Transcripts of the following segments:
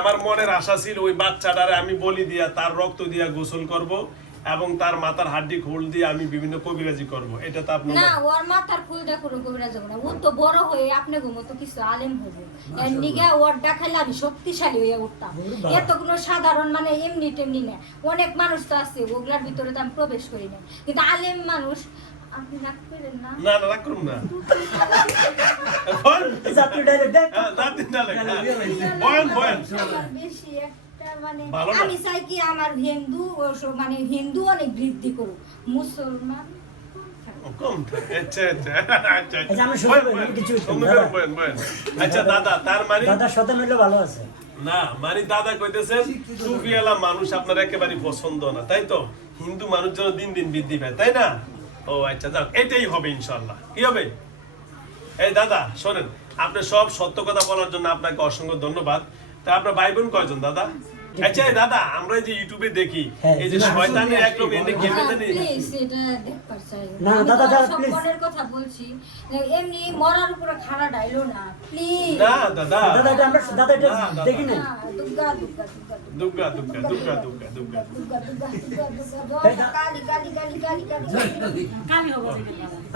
আমার মনের আশা ছিল ওই বাচ্চাটারে আমি বলি দিয়া তার রক্ত দিয়া গোসল করব এবং তার মাথার হাড্ডি খোল দিয়ে আমি বিভিন্ন কবিরাজি করব। এটা তো আপনি না, ওর মাথার খুলটা কোনো কবিরাজ হবে না। ও তো বড় হয়ে আপনাকে মতো কিছু আলেম হবে। এর নিগে ওর দেখাইলে আমি শক্তিশালী হয়ে উঠতাম। এত কোনো সাধারণ মানে এমনি টেমনি না। অনেক মানুষ তো আছে ওগুলার ভিতরে তো আমি প্রবেশ করি না, কিন্তু আলেম মানুষ আপনি রাগ করেন না। না না রাগ করুন না। বেশি মানে আমি চাই কি আমার হিন্দু মানে হিন্দু অনেক বৃদ্ধি করুক, মুসলমান আচ্ছা দাদা তার মানে দাদা সাথে মিলে ভালো আছে না, মানে দাদা কইতেছেন সুফিয়ালা মানুষ আপনার একেবারে পছন্দ না, তাই তো? হিন্দু মানুষ যেন দিন দিন বৃদ্ধি পায়, তাই না? ও আচ্ছা যাক, এটাই হবে ইনশাআল্লাহ। কি হবে? এই দাদা শোনেন, আপনি সব সত্য কথা বলার জন্য আপনাকে অসংখ্য ধন্যবাদ। তা আপনার ভাই বোন কয়জন দাদা? আচ্ছা দাদা আমরা যে ইউটিউবে দেখি এই যে শয়তানের এক লোক এনে কেমনে জানি প্লিজ এটা দেখবার চাই না দাদা দাদা প্লিজ মনের কথা বলছি, এমনি মরার উপরে খাড়া ডাইলো না প্লিজ। না দাদা দাদা এটা আমরা দাদা এটা দেখি না। দুর্গা দুর্গা দুর্গা দুর্গা দুর্গা দুর্গা দুর্গা দুর্গা কালী কালী কালী কালী কালী কালী হবে।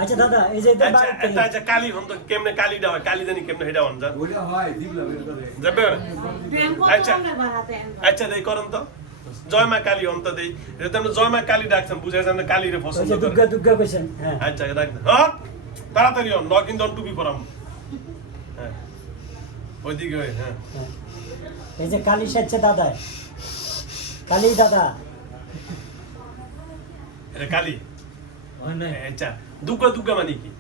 আচ্ছা দাদা এই যে আচ্ছা আচ্ছা কালী হন তো কেমনে কালীটা হয়? কালী জানি কেমনে হেডা হন জান ওইটা হয় দিবলা বের করে যাবে। আচ্ছা আচ্ছা দেই করুন তো জয় মা কালী হন তো দেই। এটা আমরা জয় মা কালী ডাকছেন, বুঝাই যান কালীরে পছন্দ করে। দুর্গা দুর্গা কইছেন। হ্যাঁ আচ্ছা ডাকছেন। হ্যাঁ তাড়াতাড়ি হন, ন কিন্তু টুপি পরাম। হ্যাঁ ওইদিকে হয়। হ্যাঁ এই যে কালী সাজছে দাদা, কালী দাদা এটা কালী। আচ্ছা দুর্গা দুর্গা মানে কি?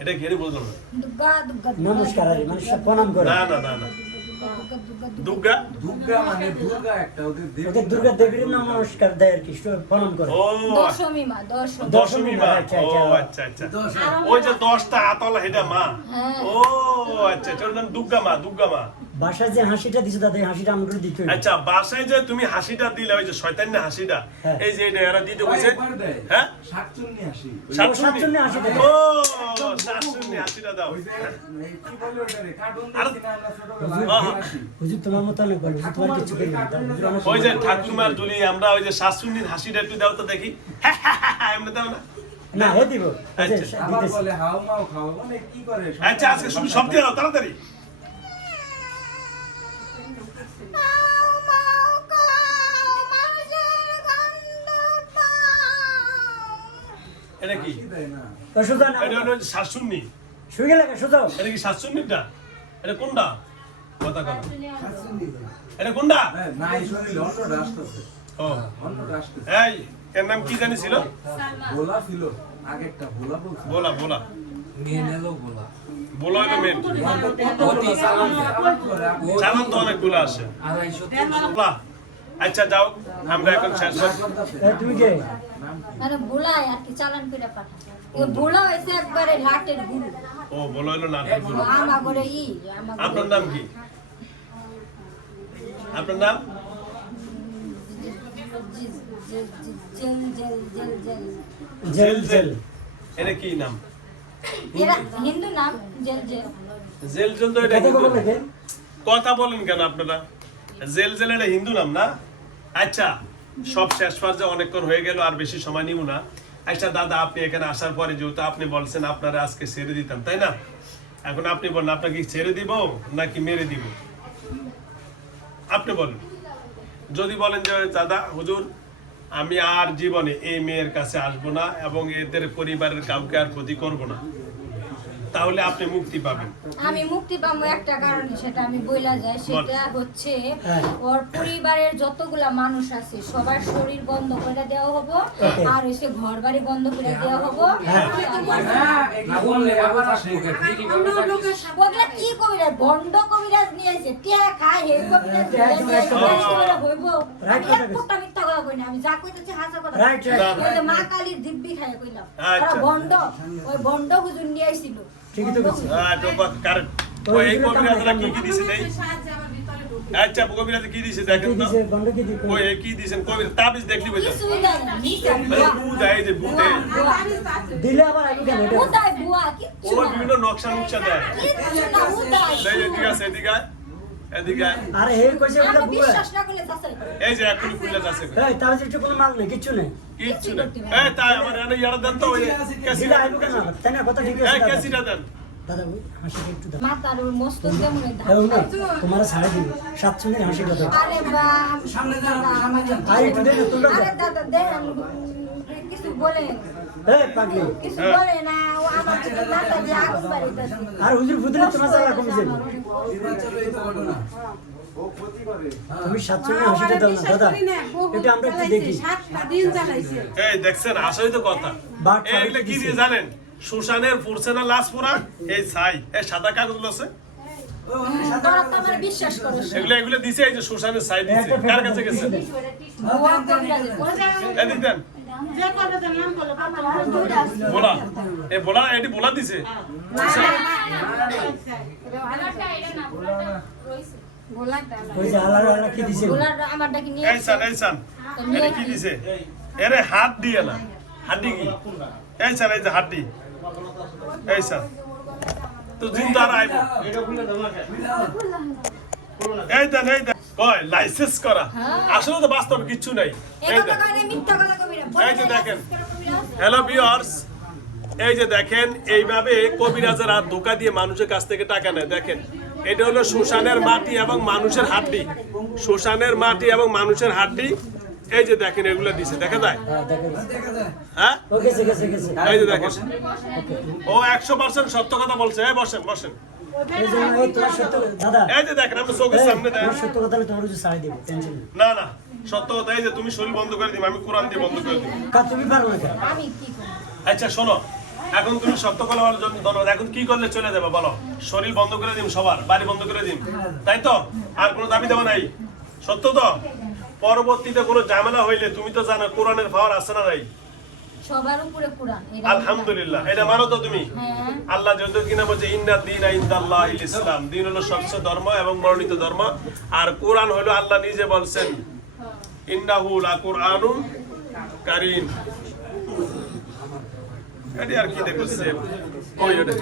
এটা ঘেরে বুঝলাম না। দুর্গা দুর্গা নমস্কার আরে মানুষ প্রণাম করে। না না না না দুর্গা দুর্গা মানে দুর্গা একটা ওদের দুর্গা দেবীর নাম নমস্কার দেয় আর কি, প্রণাম করে। ও দশমী মা দশমী দশমী মা। ও আচ্ছা আচ্ছা ওই যে 10টা হাতলা হেডা মা। ও আচ্ছা আচ্ছা ওর নাম দুর্গা মা। দুর্গা মা বাসায় যে হাসিটা দিছে দাদা এই হাসিটা আমাকে দিতে হবে। আচ্ছা বাসায় যে তুমি হাসিটা দিলে ওই যে শয়তানের হাসিটা এই যে এটা এরা দিতে কইছে। হ্যাঁ শাকচুন্নি হাসি। শাকচুন্নি হাসি দেয়। ও শাকচুন্নি হাসিটা দাও। ওই যে কি বলে ওটারে কার্টুন দেখি না আমরা ছোটবেলায় হাসি। হুজুর তোমার মত অনেক বলে, হুজুর তোমার কিছু করি না। হুজুর আমার ওই যে ঠাকুরমার দুলি আমরা ওই যে শাকচুন্নির হাসিটা একটু দাও তো দেখি। এমনি দাও না। না হে দিব। আচ্ছা আবার বলে হাও মাও খাও মানে কি করে? আচ্ছা আজকে শুধু সব দিয়ে দাও তাড়াতাড়ি। এটা কি? সুজা না এটা হলো শাকচুন্নি। শুয়ে গেলে সুজা এটা কি শাকচুন্নিটা? এটা কোনটা? কথা কও। এটা কোনটা? না এই শরীরে অন্য রাষ্ট্র আছে। ও অন্য রাষ্ট্র। এই এর নাম কি জানি ছিল? ভোলা ছিল আগেরটা ভোলা বলছে। বলা বলা নিয়ে নেলো ভোলা। বলা হলো মেন। চালান তো অনেকগুলো আসে। বলা। আচ্ছা যাও আমরা এখন শেষ করব। তুমি কে মানে ভোলায় আর কি চালান করে পাঠায়। এই ভোলা হইছে একবারে লাটের গুরু। ও বলা হলো না। আমা করে আমা আপনার নাম কি? আপনার নাম? জেল জেল জেল জেল জেল জেল এটা কি নাম? এরা হিন্দু নাম জেল জেল। জেল জেল তো এটা কত হিন্দু বলে নাম। কে কথা বলেন কেন আপনারা? জেল জেল এটা হিন্দু নাম না? আচ্ছা সব শেষ পর্যায়ে অনেকক্ষণ হয়ে গেল, আর বেশি সময় নিব না। আচ্ছা দাদা আপনি এখানে আসার পরে যেহেতু আপনি বলছেন আপনারা আজকে ছেড়ে দিতাম, তাই না? এখন আপনি বলেন আপনাকে ছেড়ে দিব নাকি মেরে দিব? আপনি বলেন। যদি বলেন যে দাদা হুজুর আমি আর জীবনে এই মেয়ের কাছে আসবো না এবং এদের পরিবারের কাউকে আর ক্ষতি করব না, তাহলে আপনি মুক্তি পাবেন। আমি মুক্তি পাবো একটা কারণে, সেটা আমি বইলা যাই। সেটা হচ্ছে ওর পরিবারের যতগুলা মানুষ আছে সবার শরীর বন্ধ করে দেওয়া হবো, আর এসে ঘর বাড়ি বন্ধ করে দেওয়া হবো। ওগুলা কি কবিরাজ? বন্ড কবিরাজ নিয়ে আসে টিয়া খায় হে কবিরাজ হইব। আমি এক ফোঁটা মিথ্যা কথা কই না, আমি যা কইতেছি হাসা কথা। ওই যে মা কালীর দিব্যি খায় কইলাম। ওরা বন্ড, ওই বন্ড হুজুর নিয়ে আইছিল। ঠিকই তো বলছি। তো কারেক্ট। ওই কবিরাজরা কি কি দিছে দেই? আচ্ছা কবিরাজ কি দিছে দেখেন কি তো দিছে গন্ড কি দিছে ওই কি দিছেন কবির তাবিজ দেখলি বুঝা কিছুই দেয় না, নিচে বুয়া। বুঝাই যে বুঝে দিলে আবার আমি কেন এটা উদায় বুয়া, কিচ্ছু ওরা না। বিভিন্ন নকশা নকশা দেয় কিচ্ছু না, উদায়। এই যে এদিকে আছে এদিকে আয়, এদিকে আয়। আরে হে কইছে আপনি বলে বুয়া বিশ্বাস না করলে যাচাই করুন। এই যে এখনই খুলে যাচ্ছে এই তার যে কোনো মাল নেই কিচ্ছু নেই কিচ্ছু না এই তাই আমার এনে ইয়ারা দেন তো ওই দিলে ক্যাসিটা আইবো কেন তাই না কথা ঠিক এই আছে দাদা ক্যাসিটা দেন দাদা ওই হাসিটা একটু দাও মাথার ওর মস্তক দিয়ে মনে হয় এই না ধাক্কা। তোমার ছাড়ে দিবে 7 মিনিট হাসি কথা আরে বা, সামনে যান, আপনি সামনে যান। আর একটু দেন তোমরা আরে দাদা দেখেন, কিছু বলেন, এই পাগলি কিছু বলে না, ও আমার দিকে মাথা দিয়ে আগুন বাড়িতেছে। আর হুজুর ফুদিলে তোমার জ্বালা কমে যাবে নির্বাচনে এই তো ঘটনা। তুমি 7 মিনিট হাসিটা দাও না দাদা এটা আমরা একটু দেখি এই দেখছেন আসলে তো কথা বাট এইগুলা কি দিয়ে জানেন সুশানের ফুরসেনা লাশ পুরা এই ছাই এই সাদা কাগজগুলো আছে তোরা তো আমার বিশ্বাস করো এগুলো দিছে এই যে সুশানের ছাই দিছে একটা কার কাছে গেছে বুয়া কবিরাজে বলে। এদিক দেন বলা এ বলা এটি বলা দিছে ওই যে আলাদা আলাদা কি দিছে গোলার আমারটা কি নিয়ে এই সান এটা কি দিছে এরে হাত দিয়ে না হাড্ডি কি এই সান এই যে হাড্ডি এই সান তো জিন্দার আইবো এই দেন কয় লাইসেন্স করা আসলে তো বাস্তব কিচ্ছু নাই এই এই কথা দেন কয় না, মিথ্যা কথা কবি না। এই যে দেখেন হ্যালো ভিউয়ার্স এই যে দেখেন এইভাবে কবিরাজেরা ধোকা দিয়ে মানুষের কাছ থেকে টাকা নেয় দেখেন এটা হলো শ্মশানের মাটি এবং মানুষের হাড্ডি শ্মশানের মাটি এবং মানুষের হাড্ডি এই যে দেখেন এগুলো দিছে দেখা যায় হ্যাঁ দেখেন দেখা যায়। হ্যাঁ ও গেছে গেছে গেছে এই যে দেখেন ও 100% সত্য কথা বলছে এই বসেন এই যে এই তোমার সত্য দাদা এই যে দেখেন আমি চোখের এই, সামনে দেন তোমার সত্য কথা হলে তোমার কিছু ছাড়াই দেবো টেনশন নেই না সত্য কথা এই যে তুমি শরীর বন্ধ করে দিবে আমি কোরআন দিয়ে বন্ধ করে দিব কাজ তুমি পারো না কেন আমি কি করব? আচ্ছা শোনো এখন তুমি সত্য কথা বলার জন্য ধন্যবাদ এখন কি করলে চলে যাবে বলো শরীর বন্ধ করে দিম সবার বাড়ি বন্ধ করে দিম তাই তো আর কোনো দাবি দেওয়া নাই সত্য তো পরবর্তীতে কোনো ঝামেলা হইলে তুমি তো জানো কোরআনের পাওয়ার আছে না নাই সবার উপরে কোরআন। এটা আলহামদুলিল্লাহ এটা মানো তো তুমি হ্যাঁ। আল্লাহ যত কিনা বলছে ইন্না দীনা ইনদাল্লাহিল ইসলাম দিন হলো সবচেয়ে ধর্ম এবং মনোনীত ধর্ম আর কোরআন হলো আল্লাহ নিজে বলছেন ইন্নাহু লাকুরআনুন কারীম এটি আর কি দেখতেছে কই ওটা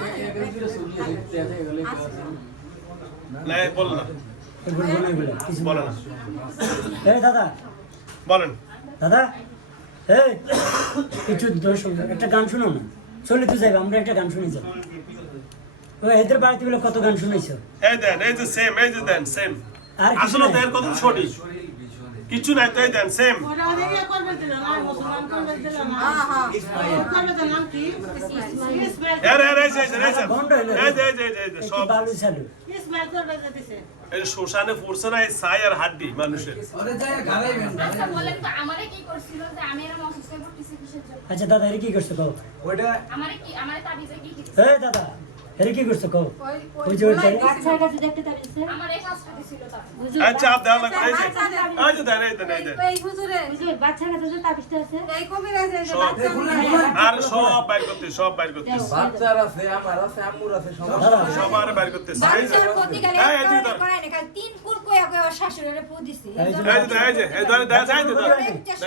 না বল না এগুলো বলো এগুলো কিছু বলে না এই দাদা বলেন দাদা এই কিছু দোষ একটা গান শোনো না চলে তো যাবে আমরা একটা গান শুনে যাই ও এদের বাড়িতে বলে কত গান শুনেছো এই দেন এই যে সেম এই যে দেন সেম আর কিছু আসলে নাই? দেন কত সঠিক কিছু নাই তো এই দেন সেম বন্ধ হইলো এই একটু সব বালু চালু এই শ্মশানে পড়ছে না এই ছাই আর হাড্ডি মানুষের ওরে যায় ঘাড়াইবেন, আচ্ছা ঘাড়াইবেন। বলেন তো আমারে কি করছিল যে আমি এরকম অসুস্থ হয়ে পড়তেছি কিসের জন্য? আচ্ছা দাদা এর কি করছো কও ওইটা আমারে তাবিজে কি দিছে? এই দাদা এর কি করছো কও ওই যে ওইটাই বাচ্চার কাছে দেখতে পারিস না? আমার এই কাজটা দিছিল তার। আচ্ছা আপ দেওয়া লাগবে এই যে দেন এই দেন এই হুজুরে, হুজুর, বাচ্চার কাছে যে তাবিজটা আছে, এই কবিরাজে যে সব বাচ্চা আর সব বাইর করতে বাচ্চার আছে, আমার আছে, আম্মুর আছে, সবার দাদা সবার বাইর করতে বাচ্চার ক্ষতি করে এই এক যে কারণে করে না, কারণ তিন কুল কইয়া কইয়া শাশুড়িরে ফু দিছে। এই যে এই যে এই ধরে দেখা যায় তো